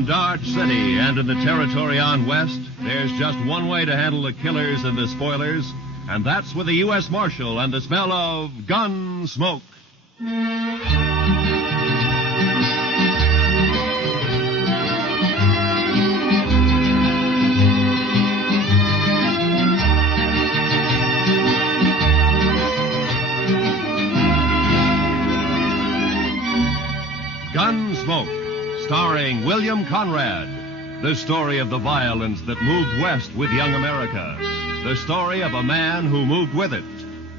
around Dodge City and in the territory on west, there's just one way to handle the killers and the spoilers, and that's with a U.S. Marshal and the smell of Gunsmoke. Gunsmoke, starring William Conrad. The story of the violence that moved west with young America. The story of a man who moved with it.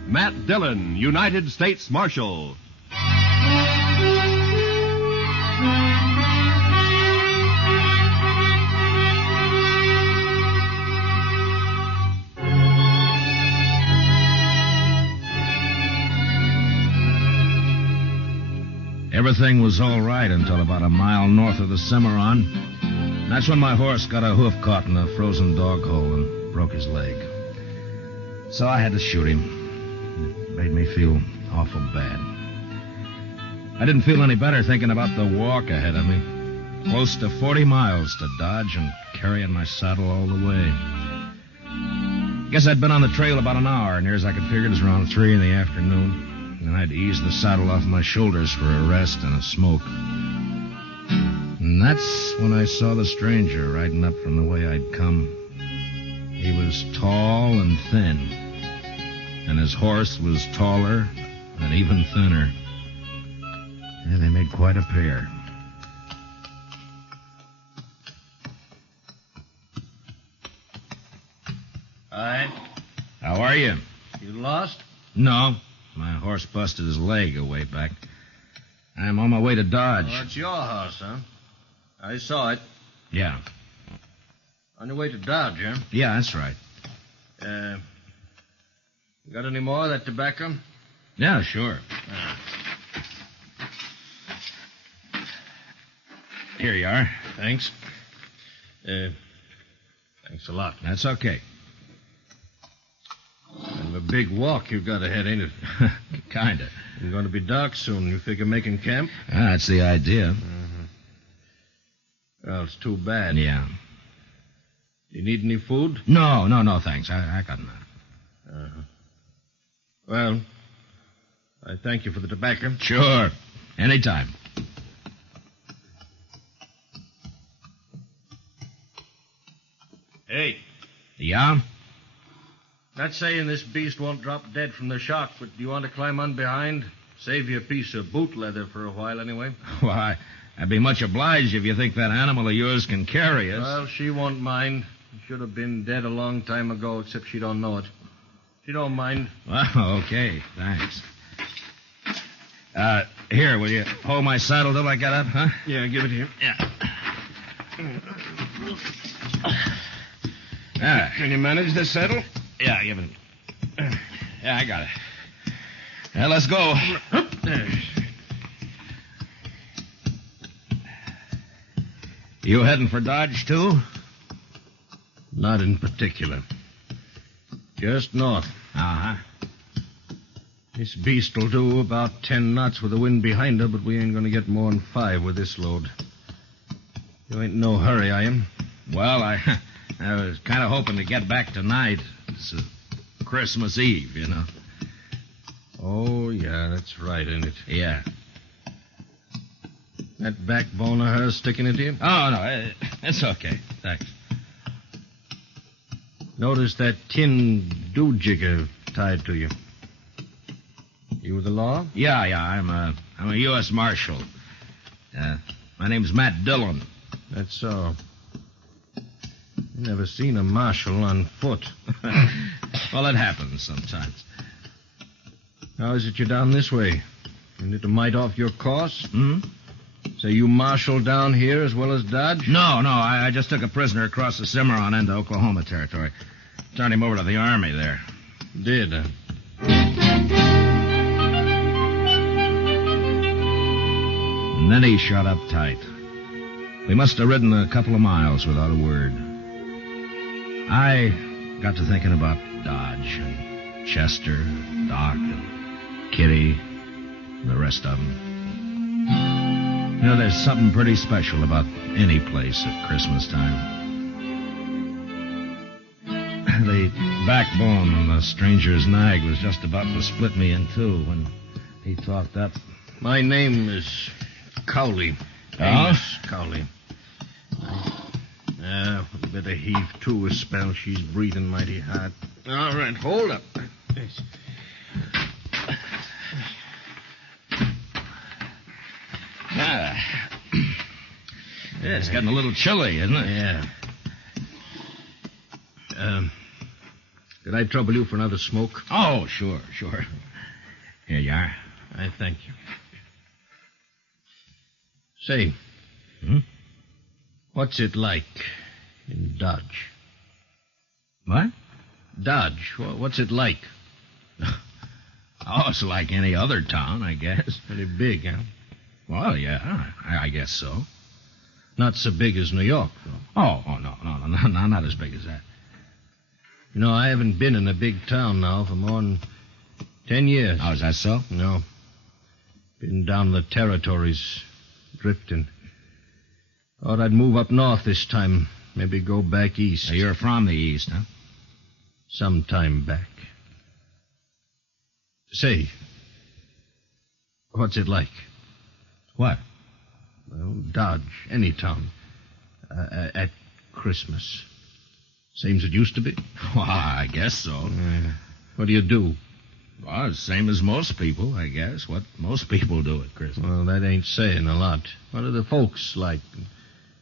Matt Dillon, United States Marshal. Everything was all right until about a mile north of the Cimarron. That's when my horse got a hoof caught in a frozen dog hole and broke his leg. So I had to shoot him. It made me feel awful bad. I didn't feel any better thinking about the walk ahead of me. Close to 40 miles to Dodge and carrying my saddle all the way. Guess I'd been on the trail about an hour, near as I could figure it was around 3 in the afternoon. And I'd eased the saddle off my shoulders for a rest and a smoke. And that's when I saw the stranger riding up from the way I'd come. He was tall and thin, and his horse was taller and even thinner. Yeah, they made quite a pair. Hi. How are you? You lost? No. My horse busted his leg a way back. I'm on my way to Dodge. Oh, that's your house, huh? I saw it. Yeah. On your way to Dodge, huh? Yeah, that's right. You got any more of that tobacco? Yeah, sure. Here you are. Thanks. Thanks a lot. That's okay. Kind of a big walk you've got ahead, ain't it? Kinda. It's going to be dark soon. You figure making camp? That's the idea. Mm-hmm. Well, it's too bad. Yeah. You need any food? No, thanks. I got enough. Uh-huh. Well, I thank you for the tobacco. Sure. Anytime. Hey. Yeah? Not saying this beast won't drop dead from the shock, but do you want to climb on behind? Save you a piece of boot leather for a while, anyway. Why, I'd be much obliged if you think that animal of yours can carry us. Well, she won't mind. She should have been dead a long time ago, except she don't know it. She don't mind. Well, okay. Thanks. Here, will you hold my saddle till I get up, huh? Yeah, give it here. Yeah. Can you manage this saddle? Yeah, give it. Yeah, I got it. Yeah, let's go. You heading for Dodge, too? Not in particular. Just north. Uh-huh. This beast will do about 10 knots with the wind behind her, but we ain't going to get more than 5 with this load. You ain't in no hurry, are you? Well, I was kind of hoping to get back tonight. It's Christmas Eve, you know. Oh, yeah, that's right, ain't it? Yeah. That backbone of hers sticking into you? Oh, no, it's okay. Thanks. Notice that tin do-jigger tied to you. You with the law? Yeah, I'm a U.S. Marshal. My name's Matt Dillon. That's so. Never seen a marshal on foot. Well, it happens sometimes. How is it you're down this way? You need to mite off your course? Hmm? So you marshal down here as well as Dodge? No, I just took a prisoner across the Cimarron into Oklahoma territory. Turned him over to the Army there. Did, huh? And then he shot up tight. We must have ridden a couple of miles without a word. I got to thinking about Dodge and Chester, Doc, and Kitty, and the rest of them. You know, there's something pretty special about any place at Christmas time. The backbone on the stranger's nag was just about to split me in two when he thought that. My name is Cowley. Oh? Amos Cowley. We better heave to a spell. She's breathing mighty hard. All right, hold up. Yeah, it's getting a little chilly, isn't it? Yeah. Could I trouble you for another smoke? Oh, sure. Here you are. I thank you. Say, what's it like in Dodge? What? Dodge, what's it like? Oh, it's like any other town, I guess. Pretty big, huh? Well, yeah, I guess so. Not so big as New York, though. Oh, no, not as big as that. You know, I haven't been in a big town now for more than 10 years. Oh, is that so? No. Been down the territories, drifting. Thought I'd move up north this time, maybe go back east. So you're from the east, huh? Some time back. Say, what's it like? What? Well, Dodge, any town. At Christmas. Same as it used to be? Well, I guess so. What do you do? Well, same as most people, I guess. What most people do at Christmas. Well, that ain't saying a lot. What are the folks like?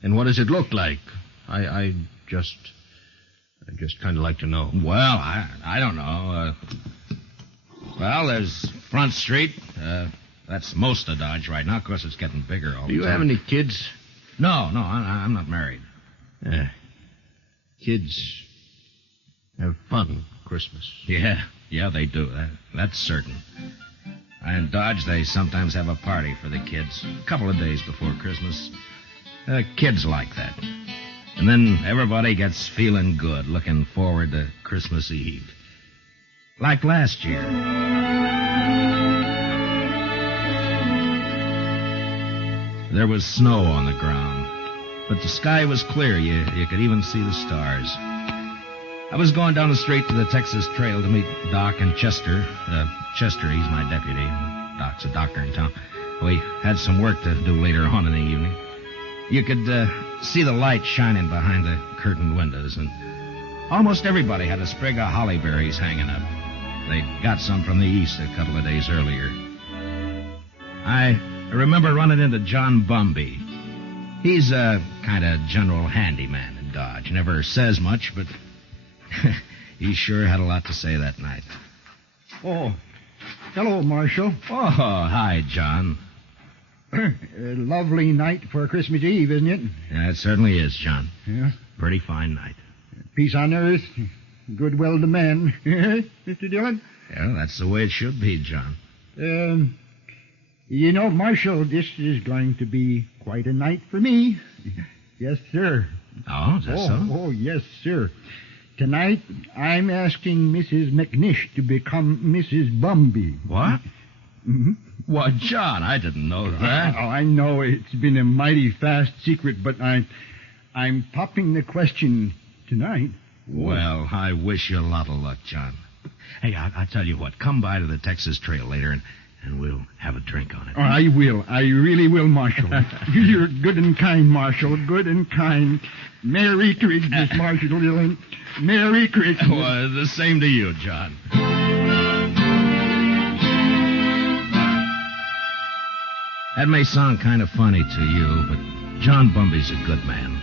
And what does it look like? I just kind of like to know. Well, I don't know. Well, there's Front Street. That's most of Dodge right now. Of course, it's getting bigger all the time. Do you have any kids? No, I'm not married. Yeah. Kids have fun Christmas. Yeah, they do. That's certain. In Dodge, they sometimes have a party for the kids a couple of days before Christmas. Kids like that. And then everybody gets feeling good, looking forward to Christmas Eve. Like last year. There was snow on the ground, but the sky was clear. You could even see the stars. I was going down the street to the Texas Trail to meet Doc and Chester. Chester, he's my deputy. Doc's a doctor in town. We had some work to do later on in the evening. You could see the light shining behind the curtained windows, and almost everybody had a sprig of holly berries hanging up. They'd got some from the east a couple of days earlier. I remember running into John Bumby. He's a kind of general handyman in Dodge. Never says much, but he sure had a lot to say that night. Oh, hello, Marshal. Oh, hi, John. A lovely night for Christmas Eve, isn't it? Yeah, it certainly is, John. Yeah. Pretty fine night. Peace on earth, goodwill to men. Mr. Dillon? Yeah, that's the way it should be, John. You know, Marshal, this is going to be quite a night for me. Yes, sir. Oh, is that so? Oh, yes, sir. Tonight, I'm asking Mrs. McNish to become Mrs. Bumby. What? Mm-hmm. What, John? I didn't know that. Oh, I know it's been a mighty fast secret, but I'm popping the question tonight. Well, I wish you a lot of luck, John. Hey, I'll tell you what. Come by to the Texas Trail later, and we'll have a drink on it. Oh, I will. I really will, Marshal. You're good and kind, Marshal. Good and kind. Merry Christmas, Marshal Dillon. Merry Christmas. Well, the same to you, John. That may sound kind of funny to you, but John Bumby's a good man.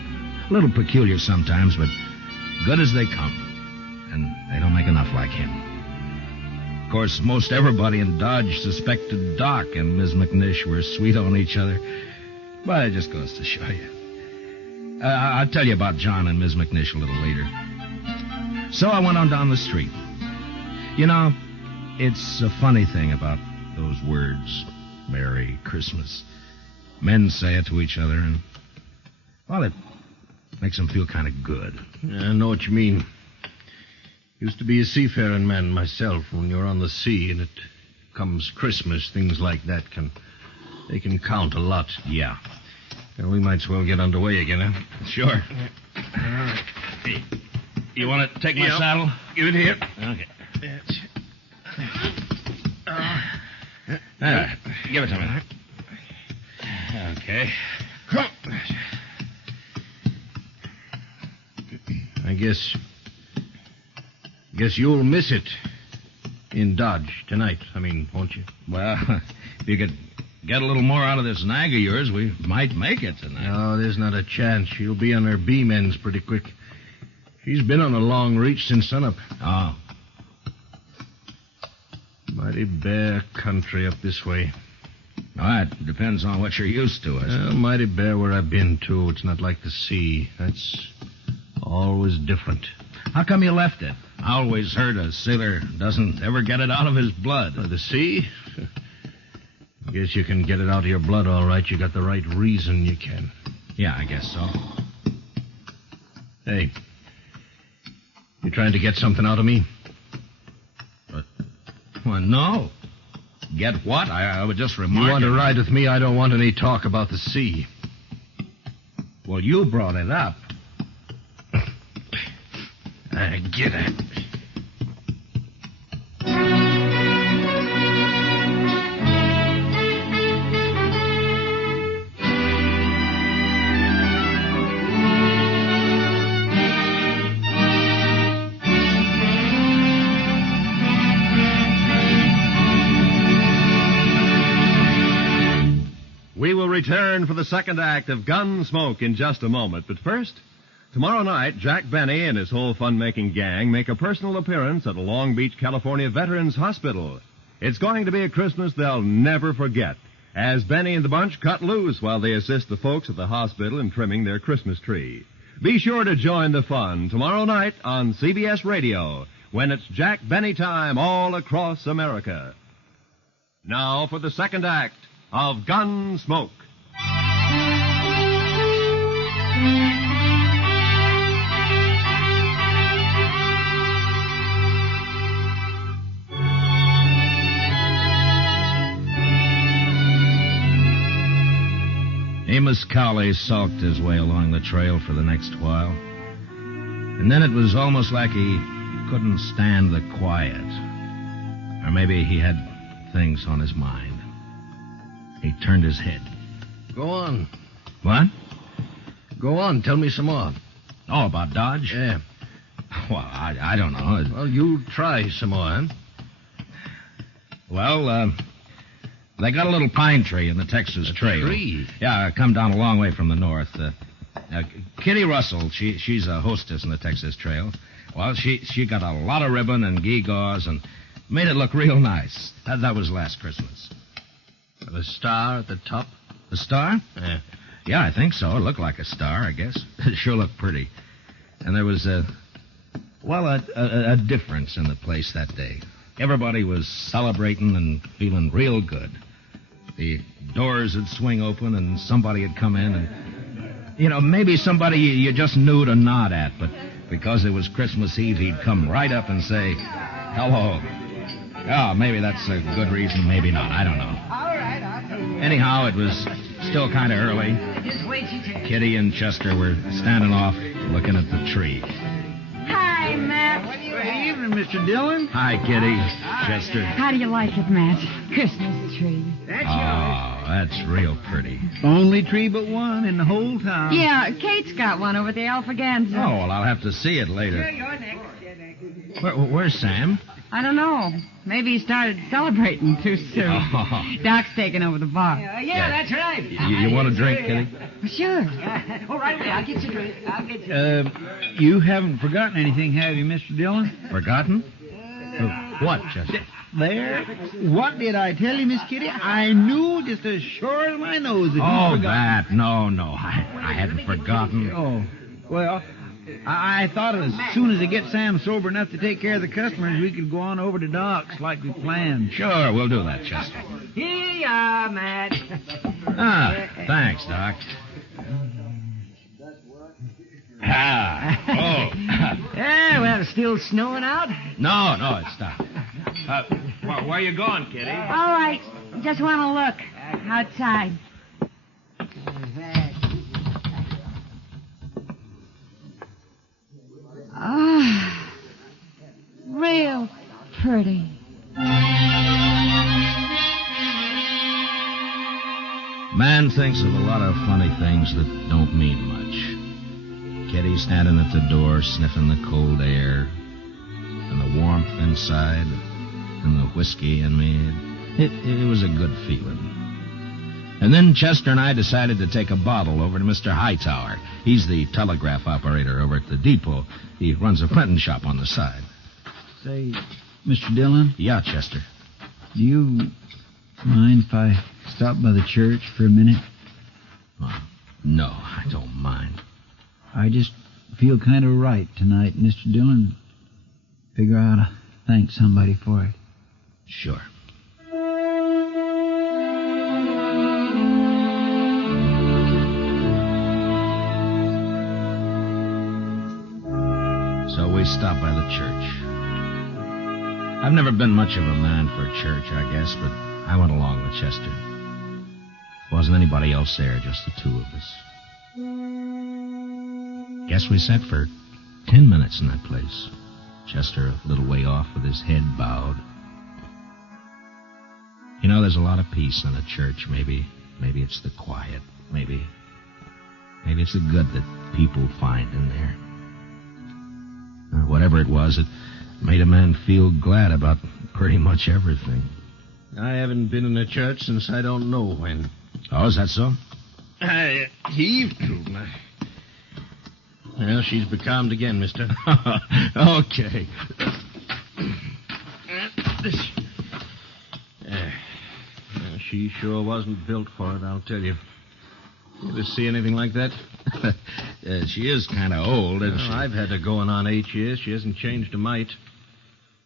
A little peculiar sometimes, but good as they come. And they don't make enough like him. Of course, most everybody in Dodge suspected Doc and Ms. McNish were sweet on each other. But it just goes to show you. I'll tell you about John and Ms. McNish a little later. So I went on down the street. You know, it's a funny thing about those words, Merry Christmas. Men say it to each other, and, well, it makes them feel kind of good. I know what you mean. Used to be a seafaring man myself. When you're on the sea and it comes Christmas, things like that can They can count a lot. Yeah. Well, we might as well get underway again, huh? Sure. Hey, you want to take my saddle? Give it here. Okay. All right. Give it to me. Okay. I guess you'll miss it in Dodge tonight. Won't you? Well, if you could get a little more out of this nag of yours, we might make it tonight. No, there's not a chance. She'll be on her beam ends pretty quick. She's been on a long reach since sunup. Oh. Mighty bare country up this way. Well, that depends on what you're used to. Well, mighty bare where I've been, too. It's not like the sea. That's always different. How come you left it? I always heard a sailor doesn't ever get it out of his blood. The sea? Guess you can get it out of your blood, all right. You got the right reason you can. Yeah, I guess so. Hey, you trying to get something out of me? Well, no. Get what? I would just remark. You want to ride with me? I don't want any talk about the sea. Well, you brought it up. I get it. We will return for the second act of Gunsmoke in just a moment. But first, tomorrow night, Jack Benny and his whole fun-making gang make a personal appearance at a Long Beach, California Veterans Hospital. It's going to be a Christmas they'll never forget, as Benny and the bunch cut loose while they assist the folks at the hospital in trimming their Christmas tree. Be sure to join the fun tomorrow night on CBS Radio, when it's Jack Benny time all across America. Now for the second act of Gunsmoke. Amos Cowley sulked his way along the trail for the next while. And then it was almost like he couldn't stand the quiet. Or maybe he had things on his mind. He turned his head. Go on. What? Go on. Tell me some more. Oh, about Dodge? Yeah. Well, I don't know. Well, you try some more, huh? Well, they got a little pine tree in the Texas Trail. Tree? Yeah, come down a long way from the north. Kitty Russell, she's a hostess in the Texas Trail. Well, she got a lot of ribbon and gewgaws and made it look real nice. That was last Christmas. The star at the top? The star? Yeah. Yeah, I think so. It looked like a star, I guess. It sure looked pretty. And there was a difference in the place that day. Everybody was celebrating and feeling real good. The doors would swing open and somebody would come in and, maybe somebody you just knew to nod at, but because it was Christmas Eve, he'd come right up and say, hello. Oh, maybe that's a good reason, maybe not. I don't know. Anyhow, it was still kind of early. Kitty and Chester were standing off looking at the tree. Hi, Matt. Good evening, Mr. Dillon. Hi, Kitty. Chester. How do you like it, Matt? Christmas tree. Oh, that's real pretty. Only tree but one in the whole town. Yeah, Kate's got one over at the Alphaganza. Oh, well, I'll have to see it later. You're next. Where's Sam? I don't know. Maybe he started celebrating too soon. Oh. Doc's taking over the bar. Yeah, that's right. You want a drink, Kitty? Sure. All right, I'll get you a drink. You haven't forgotten anything, have you, Mr. Dillon? Forgotten? What, Chester? There. What did I tell you, Miss Kitty? I knew just as sure as my nose that you forgot. That. No. I hadn't forgotten. Oh, well, I thought as soon as they get Sam sober enough to take care of the customers, we could go on over to Doc's like we planned. Sure, we'll do that, Chester. Here you are, Matt. Thanks, Doc. Oh. Yeah, well, it's still snowing out. No, it stopped. Where you going, Kitty? Oh, I just want to look outside. Ah, real pretty. Man thinks of a lot of funny things that don't mean much. Kitty standing at the door, sniffing the cold air, and the warmth inside, and the whiskey in me. It was a good feeling. And then Chester and I decided to take a bottle over to Mr. Hightower. He's the telegraph operator over at the depot. He runs a printing shop on the side. Say, Mr. Dillon? Yeah, Chester. Do you mind if I stop by the church for a minute? No, I don't mind. I just feel kind of right tonight, Mr. Dillon. Figure I ought to thank somebody for it. Sure. So we stopped by the church. I've never been much of a man for church, I guess, but I went along with Chester. Wasn't anybody else there, just the two of us. Guess we sat for 10 minutes in that place. Chester a little way off with his head bowed. You know, there's a lot of peace in a church. Maybe it's the quiet. Maybe it's the good that people find in there. Whatever it was, it made a man feel glad about pretty much everything. I haven't been in a church since I don't know when. Oh, is that so? I heaved to. Well, she's becalmed again, mister. Okay. She sure wasn't built for it, I'll tell you. You ever see anything like that? She is kind of old, isn't she? I've had her going on 8 years. She hasn't changed a mite.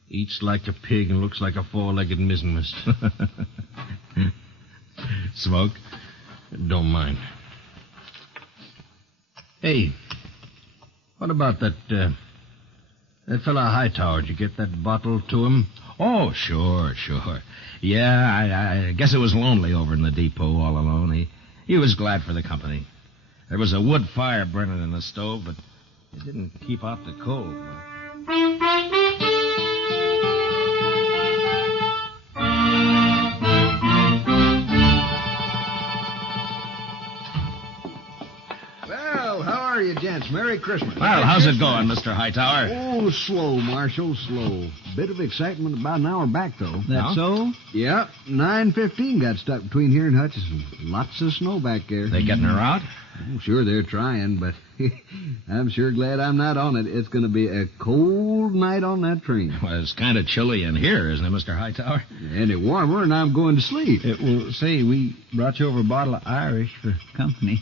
Eats like a pig and looks like a four-legged mizzenmast. Smoke? Don't mind. Hey, what about that fella Hightower? Did you get that bottle to him? Oh, sure. Yeah, I guess it was lonely over in the depot all alone. He was glad for the company. There was a wood fire burning in the stove, but it didn't keep out the cold. Well, how are you, gents? Merry Christmas. Well, how's it going, Mr. Hightower? Oh, slow, Marshal, slow. Bit of excitement about an hour back, though. That so? Yep, 9:15 got stuck between here and Hutchison. Lots of snow back there. They getting her out? Oh, sure, they're trying, but I'm sure glad I'm not on it. It's going to be a cold night on that train. Well, it's kind of chilly in here, isn't it, Mr. Hightower? Any warmer, and I'm going to sleep. Well, say, we brought you over a bottle of Irish for company.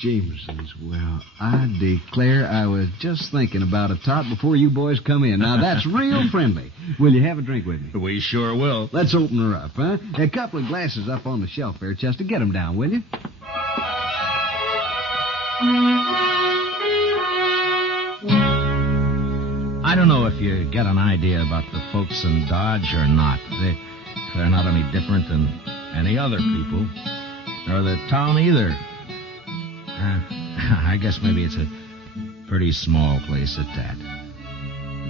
Jameson's, well, I declare I was just thinking about a tot before you boys come in. Now, that's real friendly. Will you have a drink with me? We sure will. Let's open her up, huh? A couple of glasses up on the shelf there, Chester. Get them down, will you? I don't know if you get an idea about the folks in Dodge or not. They're not any different than any other people, or the town either. I guess maybe it's a pretty small place at that.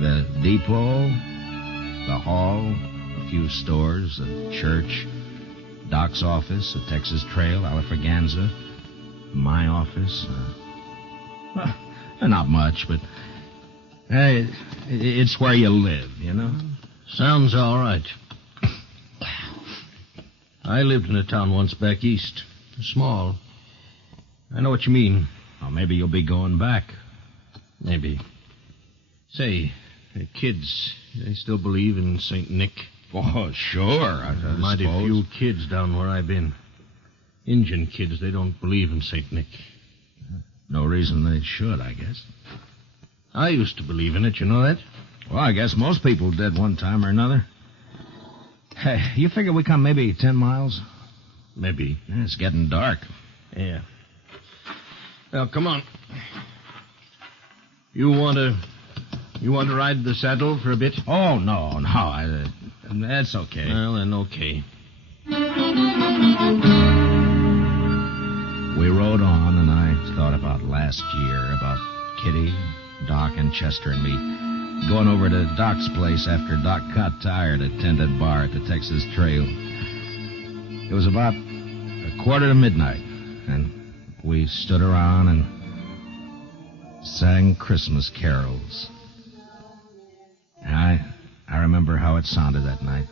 The depot, the hall, a few stores, a church, Doc's office, a Texas Trail, Alafraganza, my office. Not much, but it's where you live, you know? Sounds all right. I lived in a town once back east. Small. I know what you mean. Well, maybe you'll be going back. Maybe. Say, the kids, they still believe in St. Nick? Oh, sure. I Mighty suppose. few kids down where I've been. Injun kids, they don't believe in St. Nick. No reason they should, I guess. I used to believe in it, you know that? Well, I guess most people did one time or another. Hey, you figure we come maybe 10 miles? Maybe. Yeah, it's getting dark. Yeah. Well, come on. You want to ride the saddle for a bit? Oh, no. That's okay. Well, then, okay. We rode on, and I thought about last year, about Kitty, Doc, and Chester and me going over to Doc's place after Doc got tired at Tented Bar at the Texas Trail. It was about 1:45, and we stood around and sang Christmas carols. And I remember how it sounded that night,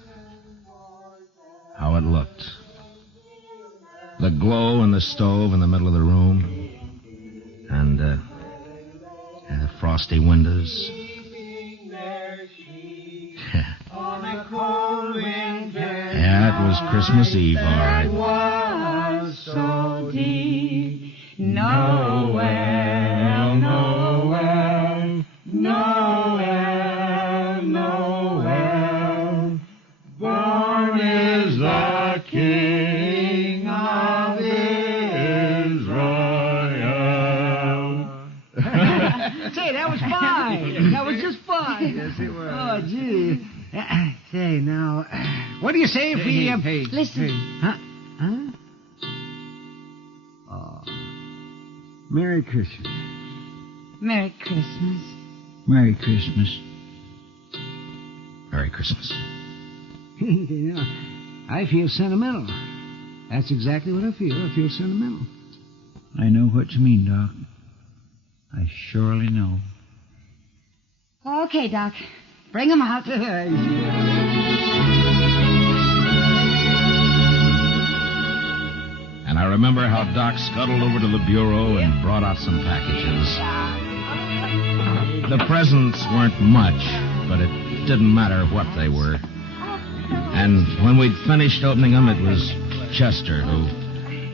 how it looked. The glow in the stove in the middle of the room, and the frosty windows. Yeah, it was Christmas Eve, all right. Was so deep, Noel, Noel, Noel, Noel, born is the King of Israel. Say, that was fine. That was just fine. Yes, it was. Oh, gee. Say, now, what do you say if we... Hey, Listen. Huh? Oh. Merry Christmas. Merry Christmas. Merry Christmas. Merry Christmas. You know, I feel sentimental. That's exactly what I feel. I feel sentimental. I know what you mean, Doc. I surely know. Okay, Doc. Bring them out. And I remember how Doc scuttled over to the bureau and brought out some packages. The presents weren't much, but it didn't matter what they were. And when we'd finished opening them, it was Chester who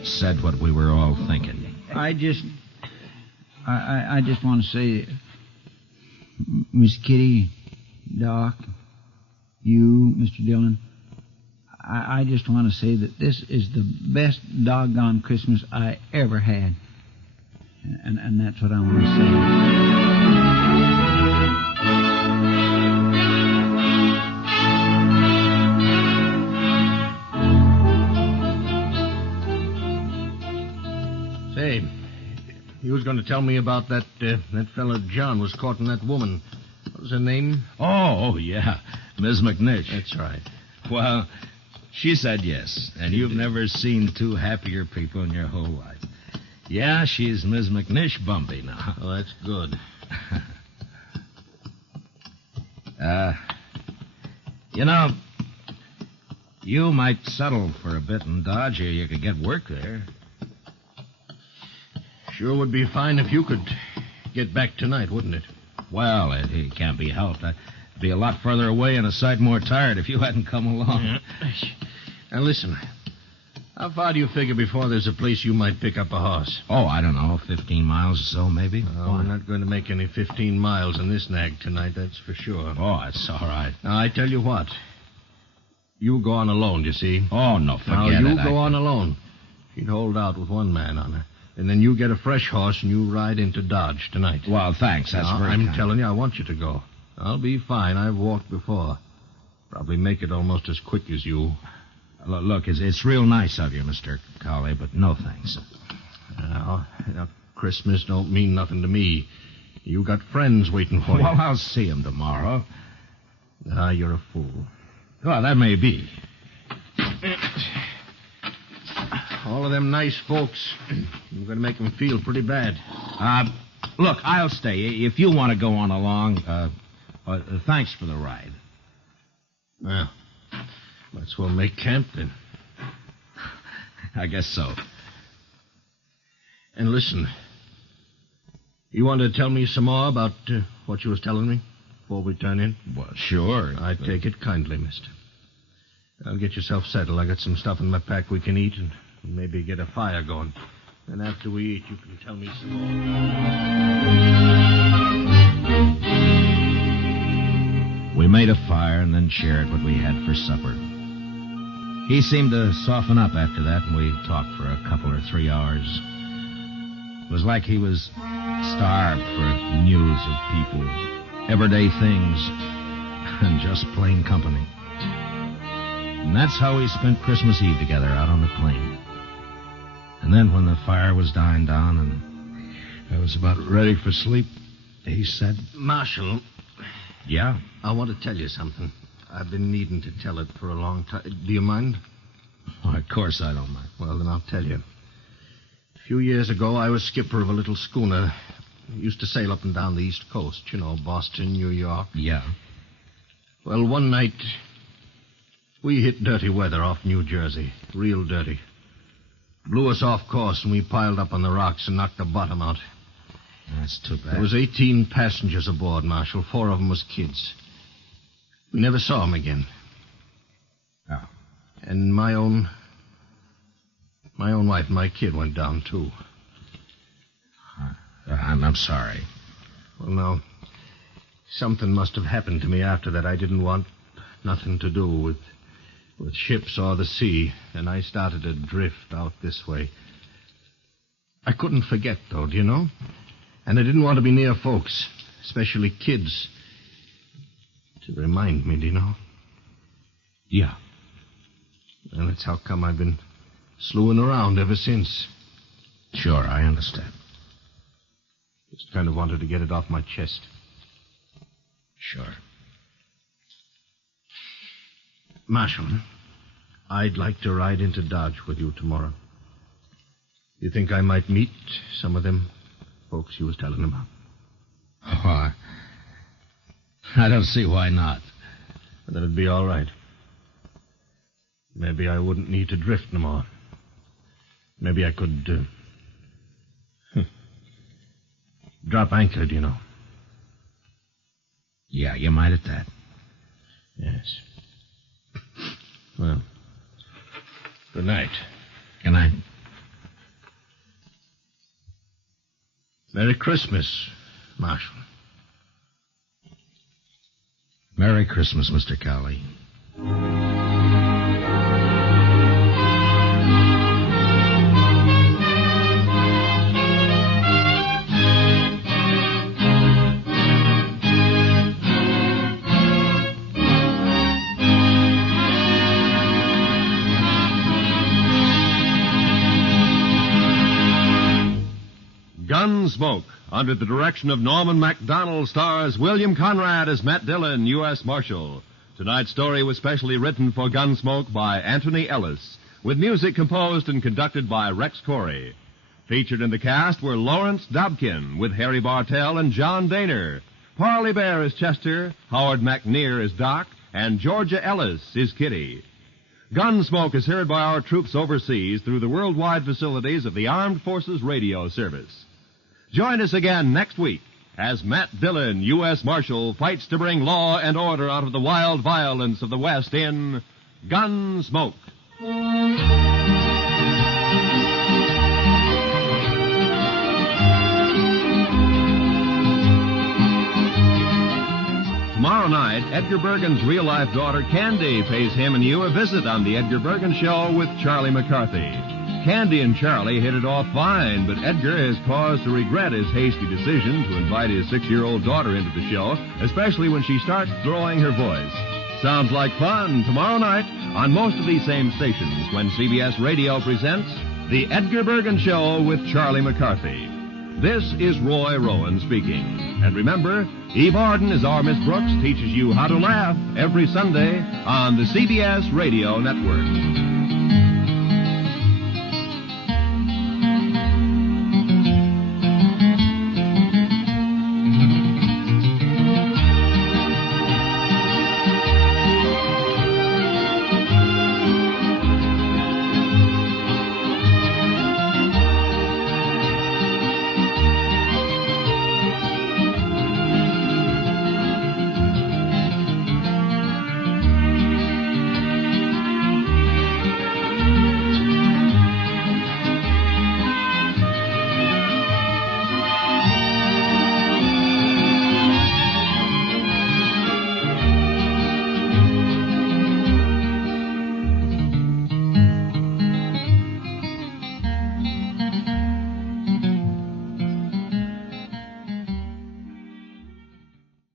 said what we were all thinking. I just want to say, Miss Kitty, Doc, you, Mr. Dillon, I just want to say that this is the best doggone Christmas I ever had. And that's what I want to say. Say, you was going to tell me about that fella John was courting that woman. What was her name? Oh, yeah, Ms. McNish. That's right. Well, she said yes, and you've never seen two happier people in your whole life. Yeah, she's Ms. McNish Bumpy now. Oh, that's good. You know, you might settle for a bit in Dodge, or you could get work there. Sure would be fine if you could get back tonight, wouldn't it? Well, it can't be helped. I'd be a lot further away and a sight more tired if you hadn't come along. Yeah. Now, listen. How far do you figure before there's a place you might pick up a horse? Oh, I don't know, 15 miles or so, maybe. Oh, we're not going to make any 15 miles in this nag tonight, that's for sure. Oh, that's all right. Now, I tell you what. You go on alone, you see. Oh, no, forget now, it. you go on alone. She'd hold out with one man on her. And then you get a fresh horse and you ride into Dodge tonight. Well, thanks. That's now, very I'm kind. telling you, I want you to go. I'll be fine. I've walked before. Probably make it almost as quick as you. Look, it's real nice of you, Mr. Cawley, but no thanks. Now, Christmas don't mean nothing to me. You got friends waiting for you. Well, I'll see him tomorrow. Ah, you're a fool. Well, that may be. All of them nice folks, you're going to make them feel pretty bad. Look, I'll stay. If you want to go on along, thanks for the ride. Well, might as well make camp then. I guess so. And listen, you want to tell me some more about what you was telling me before we turn in? Well, sure. I take it kindly, mister. I'll get yourself settled. I got some stuff in my pack we can eat and maybe get a fire going. And after we eat, you can tell me some more. We made a fire and then shared what we had for supper. He seemed to soften up after that, and we talked for a couple or 3 hours. It was like he was Starved for news of people, everyday things, and just plain company. And that's how we spent Christmas Eve together out on the plain. And then when the fire was dying down and I was about ready for sleep, he said, Marshal, "Yeah?" I want to tell you something. I've been needing to tell it for a long time. Do you mind? Oh, of course I don't mind. Well, then I'll tell you. A few years ago, I was skipper of a little schooner. Used to sail up and down the East Coast, you know, Boston, New York. Yeah. Well, one night, we hit dirty weather off New Jersey. Real dirty. Blew us off course, and we piled up on the rocks and knocked the bottom out. That's too bad. There was 18 passengers aboard, Marshal. 4 of them was kids. We never saw them again. Oh. And my own wife and my kid went down, too. I'm sorry. Well, now, something must have happened to me after that. I didn't want nothing to do with ships or the sea, and I started to drift out this way. I couldn't forget, though, do you know? And I didn't want to be near folks, especially kids, to remind me, do you know? Yeah. And that's how come I've been slewing around ever since. Sure, I understand. Just kind of wanted to get it off my chest. Sure. Marshal, I'd like to ride into Dodge with you tomorrow. You think I might meet some of them folks you was telling about? Oh, I don't see why not. Then it'd be all right. Maybe I wouldn't need to drift no more. Maybe I could, drop anchor, do you know? Yeah, you might at that. Yes. Well, good night. Good night. Merry Christmas, Marshal. Merry Christmas, Mr. Cowley. Gunsmoke, under the direction of Norman MacDonald, stars William Conrad as Matt Dillon, U.S. Marshal. Tonight's story was specially written for Gunsmoke by Anthony Ellis, with music composed and conducted by Rex Corey. Featured in the cast were Lawrence Dobkin, with Harry Bartell and John Daner. Parley Bear as Chester, Howard McNear as Doc, and Georgia Ellis is Kitty. Gunsmoke is heard by our troops overseas through the worldwide facilities of the Armed Forces Radio Service. Join us again next week as Matt Dillon, U.S. Marshal, fights to bring law and order out of the wild violence of the West in Gunsmoke. Tomorrow night, Edgar Bergen's real-life daughter, Candy, pays him and you a visit on The Edgar Bergen Show with Charlie McCarthy. Candy and Charlie hit it off fine, but Edgar has cause to regret his hasty decision to invite his 6-year-old daughter into the show, especially when she starts throwing her voice. Sounds like fun tomorrow night on most of these same stations when CBS Radio presents The Edgar Bergen Show with Charlie McCarthy. This is Roy Rowan speaking. And remember, Eve Arden as our Miss Brooks teaches you how to laugh every Sunday on the CBS Radio Network.